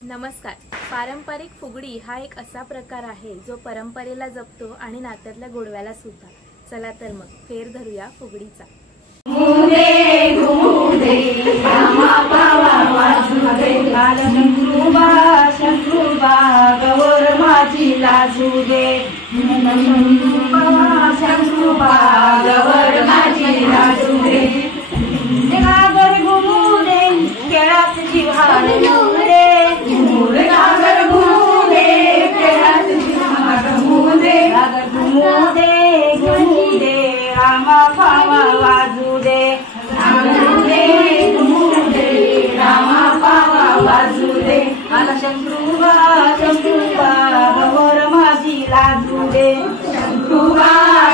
नमस्कार। पारंपरिक फुगडी हा एक असा प्रकार आहे जो परंपरेला जपतो आणि नात्यातल्या गोडव्याला सुद्धा। चला तर मग फेर धरूया फुगडीचा। घुमुदे घुमुदे रामा पावा वाजुदे शंकरूबा शंकरूबा गौर माझी लाजुदे शंकरूबा गौर माझी लाजुदे गागर घुमुदे खेळात जीवार घुमुदे गागर घुमुदे खेळात जीवार घुमुदे गागर घुमुदे घुमुदे रामा पावा वाजुदे घुमुदे रामा पावा वाजुदे आला शंकरूबा शंकरूबा गौर माझी लाजुदे शंकरूबा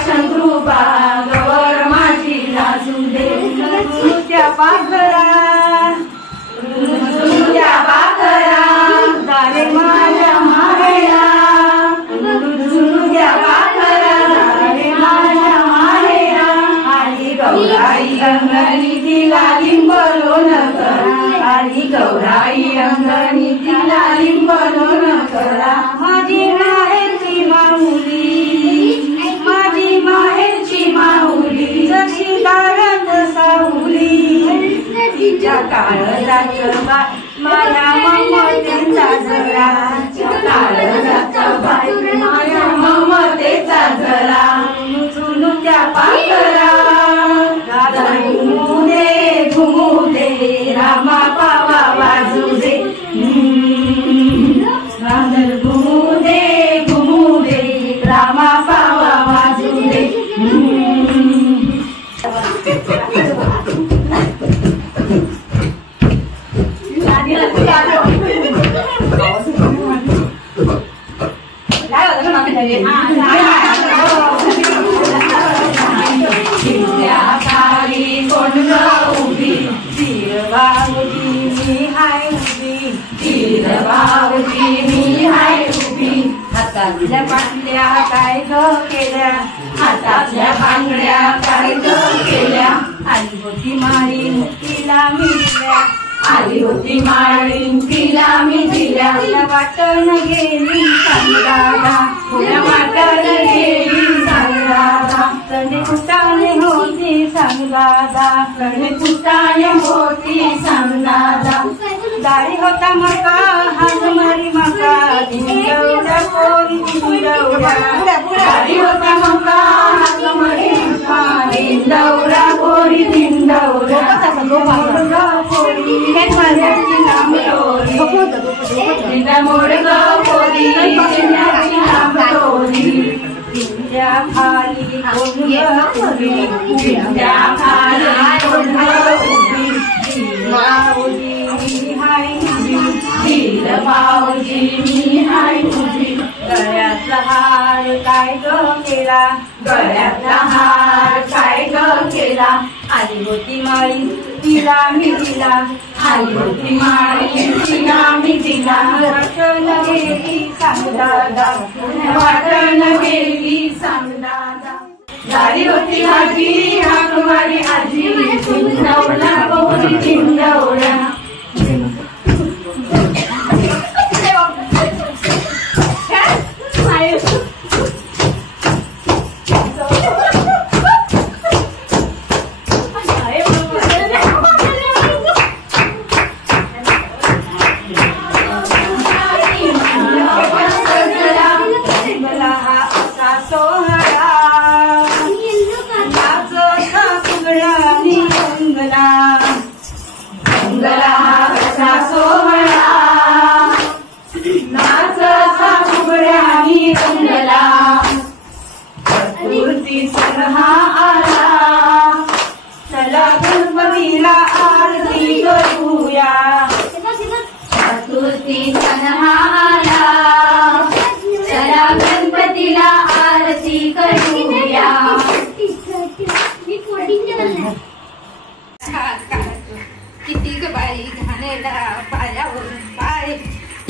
शंकरूबा गौर माझी लाजुदे तुझ्या पाखरा दारे माझ्या माहेरा तुझ्या पाखरा दारे माझ्या माहेरा आली गौराई अंगणी तिला लिंबलोन करा आली गौराई अंगणी तिला लिंबलोन करा माझी माहेरची माऊली माझी माहेरची माऊली जशी दारात सावली तिच्या काळजात माया ममतेचा जरा काळजात माया ममतेचा जरा नुच्या पाखरा घुमुदे घुमुदे रामा पावा वाजुदे गागर घुमुदे घुमुदे रामा पावा वाजुदे हातातल्या बांगड्या काय ग केल्या हातातल्या बांगड्या काय ग केल्या आली होती माळी मुठीला मी दिल्या आली होती माळी मुठीला मी दिल्या वाटण गेली सांगादा तुला वाटण गेली सांगादा कणे कुटाने होती सांगादा कणे कुटाने होती सांगादा दारी होता मका हात मारी मका दिंडवड्या कोरी दिंडवड्या दारी होता मका हात मारी मका दिंडवड्या कोरी दिंडवड्या मोडगा कोरी माझ्याची नाम लोरी मोडगा कोरी माझ्याची नाम लोरी दिंड्या खाली कोण उभी दिंड्या खाली कोण उभी माऊली माऊजी मी हाय तुझी गळ्यातला हार काय ग केला गळ्यातला हार काय ग केला आली होती माळी तिला मी दिला आली होती माळी तिला मी दिला वाटण गेली सांगदादा वाटण गेली सांगदादा दारी होती आजी हाक मारी आजी चिंडवला गौरी चिंडवला किती ग बाई घाणेला पायावरून पाय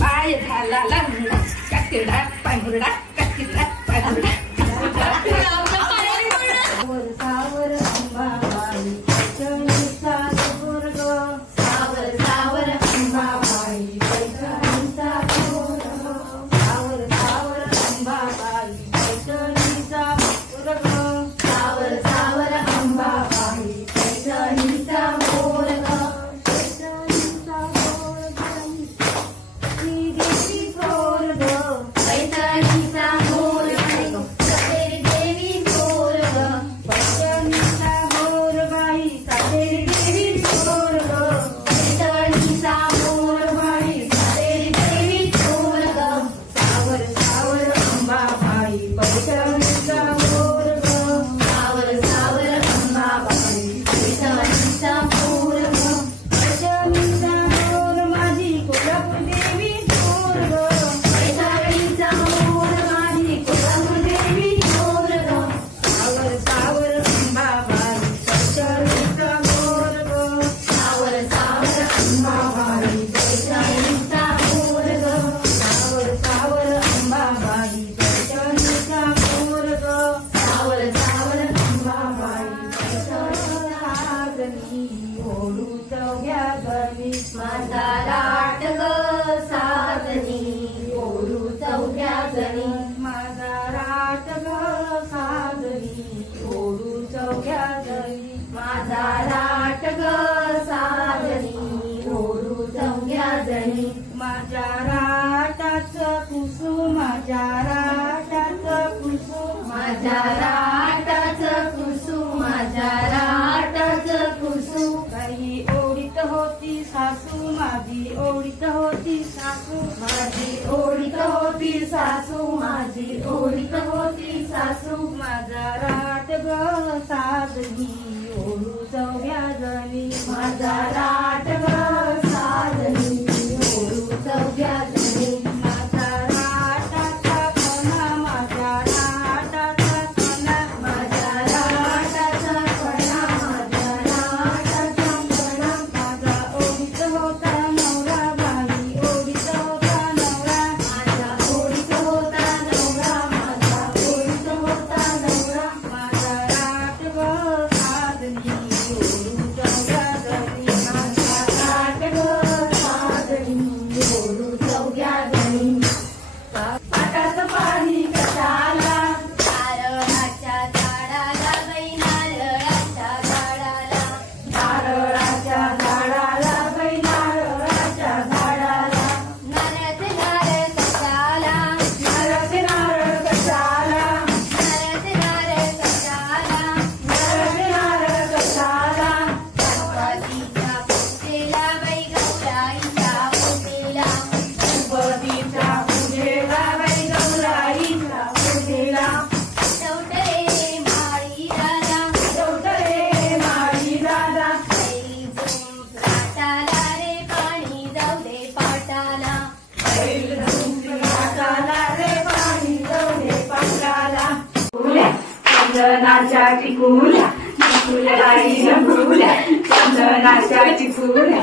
पाय झाला लग्न कचडा पांढरा कचडा पांढरा सावर अंबाबाई सावर सावर अंबाबाई माझ्या राटाचं कुसुम माझ्या राटाचं कुसुम माझ्या राटाचं कुसुम माझ्या राटाचं कुसुम काही ओढीत होती सासू माझी ओढीत होती सासू माझी ओढीत होती सासू माझी ओढीत होती सासू माझा राट ग साजनी ओढू चौघ्या जणी माझा राट ग साजनी ओढू चौघ्या जणी माझा राटाचा फणा माझ्या राटाचा फणा माझ्या राटाचा फणा माझ्या राटाचा फणा माझा ओढीत होता नवरा बाई ओढीत होता नवरा माझा ओढीत होता नवरा माझा ओढीत होता नवरा माझा राट ग साजनी ओढू चौघ्या जणी माझा राट ग साजनी ओढू चौघ्या जणी पाटाचं पाणी कशाला नारळाच्या झाडाला बाई नारळाच्या झाडाला नारळाच्या झाडाला बाई नारळाच्या झाडाला नारळाचे नारळ कशाला नारळाचे नारळ कशाला नारळाचे नारळ कशाला नारळाचे नारळ कशाला गणपतीच्या पूजेला बाई गौराईच्या पूजेला गणपतीच्या पूजेला बाई गौराईच्या पूजेला चौटरे माळी राजा चौटरे माळी दादा पाटाला रे पाणी जाऊ दे पाटाला बैल धुंदी घाटाला रे पाणी जाऊदे पाटाला फुल्या चंदनाच्या टिकुल्या टिकुल्या बाईनं फुल्या चंदनाच्या टिकुल्या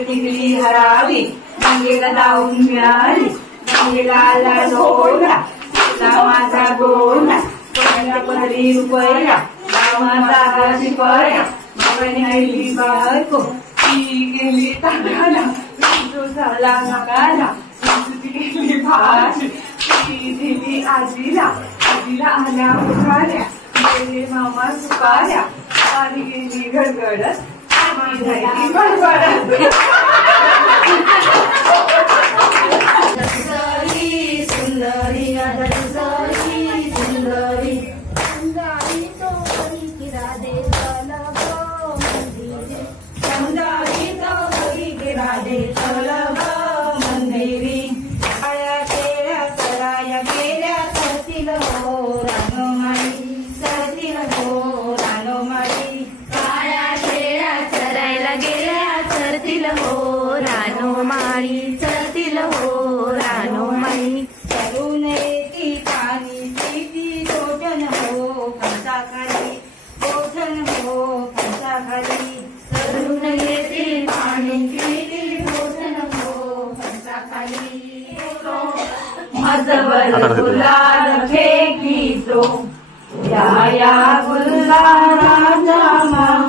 निघली हरावी गंगेला जाऊन मिळाली गंगेला आला डोला तुला माझा गोला कोणाला परी रुपया माझा शिपया बाबाने आईली बायको ती गेली तागाला तू झाला नकाला तुझी गेली भाजी ती दिली आजीला आजीला आल्या उठाल्या गेले मामा सुकाल्या आधी गेली गडगडत आधी राहिली गडगडत सुंदरी सुंदरी सुंदरी सुंदरी सुंदरी तोरी किरा दे चला गो मंदिरे सुंदरी तोरी गिरा दे चल ग मंदिरी आया केल्या सराया गेल्या सरतील हो रानोमाई सरतील हो रानोमाई काळ्या शेळ्या चरायला गेल्या चरतील हो रानोमाळी चरतील हो रानोमाळी चलून येती पाणी पिती भोजन हो खाली भोजन हो खाली तरुण येते पाणी पिती भोजन हो खाली मजवर गुलाल फेकीतो या गुलालाचा मान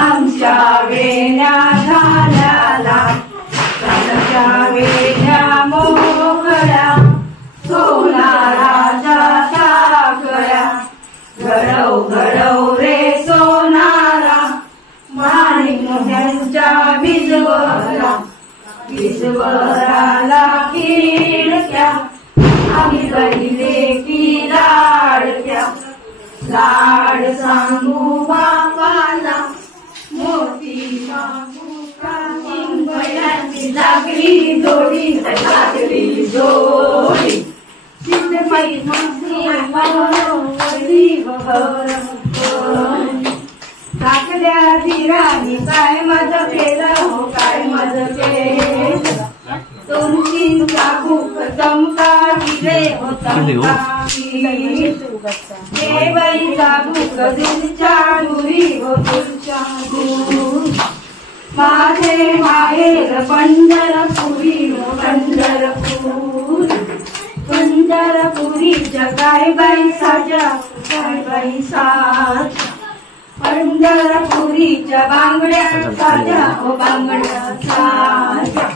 आमच्या वेण्या झाल्याला आमच्या वेण्या मोकळ्या सोनाराच्या साखळ्या घडव घडव रे सोनारा माणिक मोठ्यांच्या भिजवला भिजवराला खिडक्या आम्ही बहिले की लाडक्या लाड सांगू बापाला मोठी सांगू बैलांची लागली जोडी लागली जोडी चित्रपटी टाकल्या धीरानी काय माझं केलं हो काय माझं केलं दोन तीन चाकू चमका दिले हो चमका हे बाई चाकूक दिलच्या दुरी हो तुमच्या दूर माझे माहेर पंढरपुरी हो पंढरपूर पंढरपुरीच्या काय बाई साजा काय बाई साजा पंढरपुरीच्या बांगड्या साजा हो बांगड्या साजा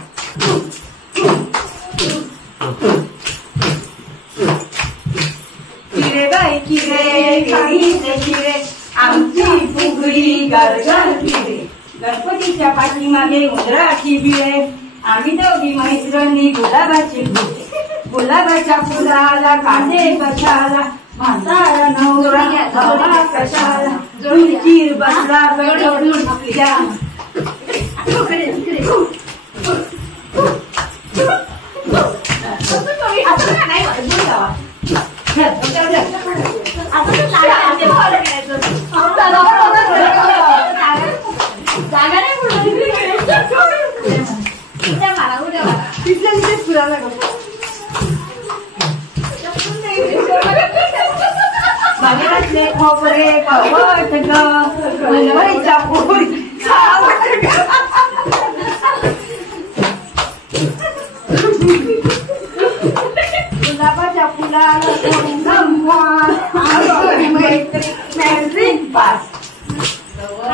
किरे बाई किरे काहीच किरे आमची फुगडी गरगर किरे गणपतीच्या पाठीमागे उंदराची बिळे आम्ही दोघी मैत्रिणी गुलाबाची फुले, गुलाबाच्या फुलाला कांदे कशाला, म्हातारा नवरा हवा कशाला, चिर बसला गडबडून आपल्या. बागेतले खोबरे कवट ग, मुंबईच्या पोरी खावट ग. गुलाबाच्या फुलाला मैत्री मॅट्रिक पास. गवर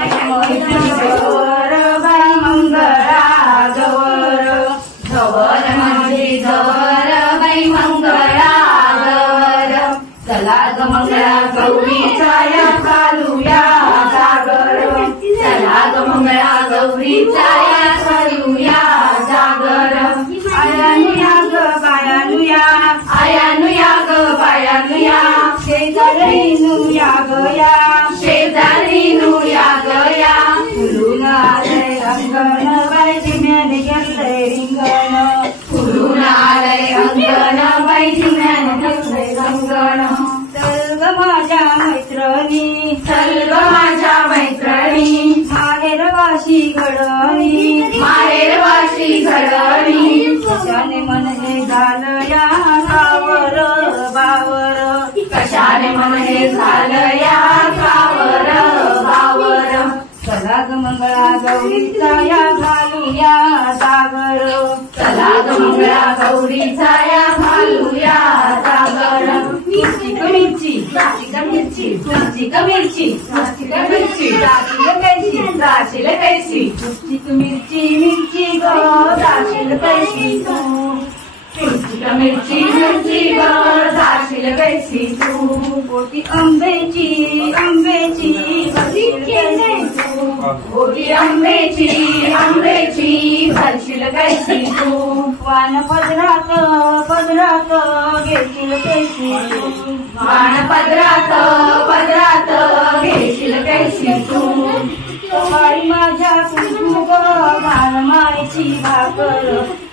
बाई मंगळा गवर, गवर म्हणजे गवर बाई मंगळा गवर. चला ग मंगळा गौरीचा या घालूया जागर, चला ग मंगळा गौरीचा या घालूया जागर. आयानुया ग बायानुया, आयानुया ग बायानुया, शेजारीनुया गया, शेजारीनुया गया. फुलून आलंय अंगण बाई जिम्याने घेतलंय रिंगण, फुलून आलंय अंगण बाई जिम्याने घेतलंय रंगण. चल ग माझ्या मैत्रिणी, चल ग माझ्या मैत्रिणी, माहेरवाशी घडणी, माहेरवाशी घडणी. कशाने मन हे झालं या गावर बावर, कशाने मन हे झालं या गावर बावर. चला ग मंगळा गौरीचा या घालूया जागर, चला ग मंगळा गौरीचा या घालूया जागर. मिरची ग मिरची, मिरची ग मिरची, मिरची ग मिरची, मिरची ग मिरची, राशील कैसी, राशील कैसी. मिरची ग मिरची, मिरची ग राशील कैसी तू, मिरची ग मिरची, मिरची ग राशील कैसी तू. पोटी आंब्याची, आंब्याची भरशील कैसी तू, पोटी आंब्याची, आंब्याची भरशील कैसी तू. वान पदरात, पदरात घेशील कैसी तू, वान पदरात, पदरात घेशील कैसी तू. बाई माझ्या कुंकू ग मारमायची भाकर,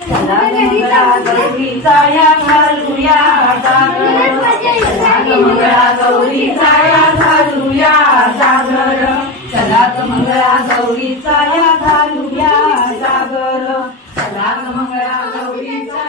चला मंगळा गौरीचा या घालूया जागर, चला ग मंगळा गौरीचा या घालूया जागर, चला ग मंगळा गौरीचा या घालूया जागर, चला ग मंगळा गौरीचा.